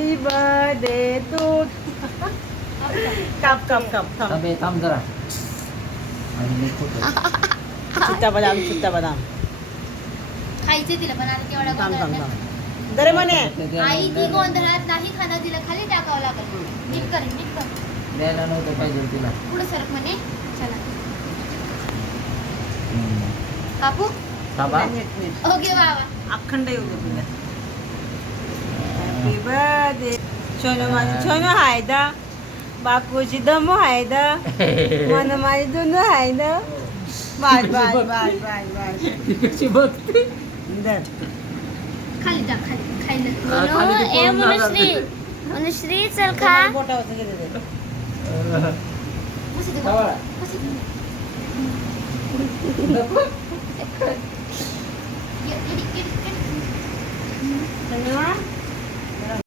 Happy birthday to काप काप काप थांब थांब जरा आणि मी फोटो सुट्टा बदाम खायचे तिला पण आता तेवढा थांब गोंधळात थांब नाही. थांब दरे म्हणे आई ती गोंधळात नाही खाणं तिला खाली टाकावं लागेल. नीट कर द्यायला नव्हतं पाहिजे तिला. पुढे सरक म्हणे. चला कापू थांबा. नीट नीट ओके बाबा. अखंड येऊ दे तुला हॅपी बर्थडे सोनू माझी सोनू हाय दा बापूची दमू हाय दा मन माझी दुनू हाय दा bye bye bye bye bye कशी बघते दर खाली टाक खाली खायला. खाली ते ए पळून जाणार मनुश्री ते. मनुश्री चल खा. बोटावर घे दे बसू दे खावा. बसू दे. ये, ये, ये, ये. सोनू